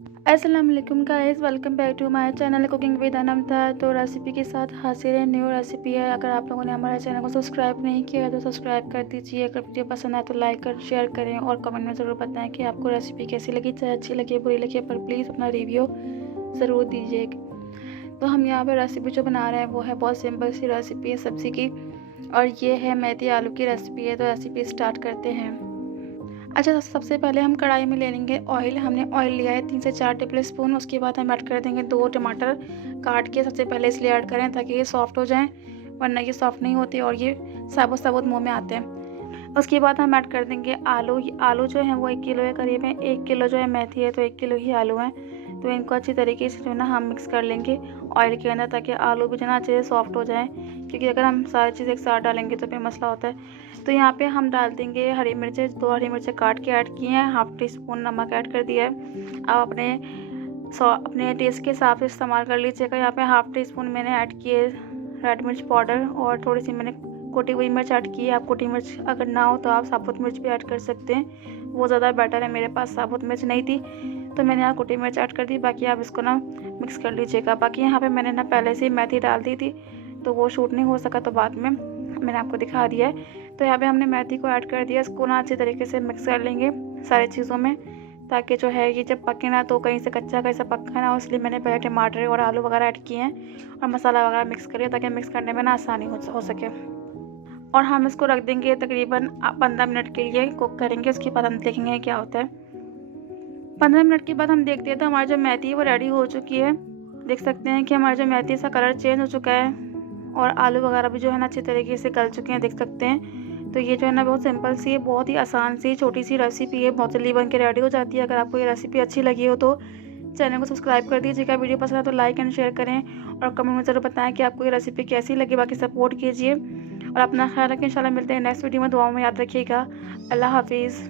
अस्सलाम वालेकुम guys, welcome back to my channel cooking with Anmata. तो रेसिपी के साथ हाजिर है, न्यू रेसिपी है। अगर आप लोगों ने हमारे चैनल को सब्सक्राइब नहीं किया है तो सब्सक्राइब कर दीजिए। अगर वीडियो पसंद आए तो लाइक कर शेयर करें और कमेंट में ज़रूर बताएं कि आपको रेसिपी कैसी लगी। चाहे अच्छी लगी बुरी लगी, पर प्लीज़ अपना रिव्यू ज़रूर दीजिए। तो हम यहाँ पर रेसिपी जो बना रहे हैं वो है बहुत सिंपल सी रेसिपी है सब्ज़ी की, और ये है मेथी आलू की रेसिपी है। तो रेसिपी स्टार्ट करते हैं। अच्छा, सबसे पहले हम कढ़ाई में ले लेंगे ऑयल। हमने ऑयल लिया है 3 से 4 टेबल स्पून। उसके बाद हम ऐड कर देंगे 2 टमाटर काट के। सबसे पहले इसलिए ऐड करें ताकि ये सॉफ्ट हो जाएं, वरना ये सॉफ्ट नहीं होते और ये साबुत साबुत मुंह में आते हैं। उसके बाद हम ऐड कर देंगे आलू। आलू जो है वो 1 किलो है करीब है। 1 किलो जो है मेथी है तो 1 किलो ही आलू हैं। तो इनको अच्छी तरीके से जो है ना हम मिक्स कर लेंगे ऑयल के अंदर, ताकि आलू भी जो है ना अच्छे से सॉफ्ट हो जाएँ, क्योंकि अगर हम सारी चीज़ एक साथ डालेंगे तो फिर मसला होता है। तो यहाँ पे हम डाल देंगे हरी मिर्चें। 2 हरी मिर्चें काट के ऐड की हैं। हाफ़ टी स्पून नमक ऐड कर दिया है। आप अपने टेस्ट के हिसाब से इस्तेमाल कर लीजिएगा। यहाँ पे हाफ़ टी स्पून मैंने ऐड किए रेड मिर्च पाउडर, और थोड़ी सी मैंने कुटी हुई मिर्च ऐड की है। आप कुटी मिर्च अगर ना हो तो आप साबुत मिर्च भी ऐड कर सकते हैं, वो ज़्यादा बेटर है। मेरे पास साबुत मिर्च नहीं थी तो मैंने यहाँ कुटी मिर्च ऐड कर दी। बाकी आप इसको ना मिक्स कर लीजिएगा। बाकी यहाँ पे मैंने ना पहले से ही मेथी डाल दी थी तो वो शूट नहीं हो सका, तो बाद में मैंने आपको दिखा दिया है। तो यहाँ पे हमने मेथी को ऐड कर दिया। इसको ना अच्छी तरीके से मिक्स कर लेंगे सारी चीज़ों में, ताकि जो है ये जब पके ना तो कहीं से कच्चा कहीं से पक्का ना हो। इसलिए मैंने पहले टमाटर और आलू वगैरह ऐड किए हैं और मसाला वगैरह मिक्स करिए, ताकि मिक्स करने में ना आसानी हो सके। और हम इसको रख देंगे तकरीबन 15 मिनट के लिए कुक करेंगे। उसके बाद हम देखेंगे क्या होता है। 15 मिनट के बाद हम देखते हैं तो हमारी जो मेथी है वो रेडी हो चुकी है। देख सकते हैं कि हमारी जो मेथी का कलर चेंज हो चुका है और आलू वगैरह भी जो है ना अच्छी तरीके से गल चुके हैं, देख सकते हैं। तो ये जो है ना बहुत सिंपल सी है, बहुत ही आसान सी छोटी सी रेसिपी है, बहुत जल्दी बन के रेडी हो जाती है। अगर आपको ये रेसिपी अच्छी लगी हो तो चैनल को सब्सक्राइब कर दीजिएगा। वीडियो पसंद है तो लाइक एंड शेयर करें और कमेंट में ज़रूर बताएं कि आपको ये रेसिपी कैसी लगी। बाकी सपोर्ट कीजिए और अपना ख्याल रखें। इंशाल्लाह मिलते हैं नेक्स्ट वीडियो में। दुआओं में याद रखिएगा। अल्लाह हाफिज़।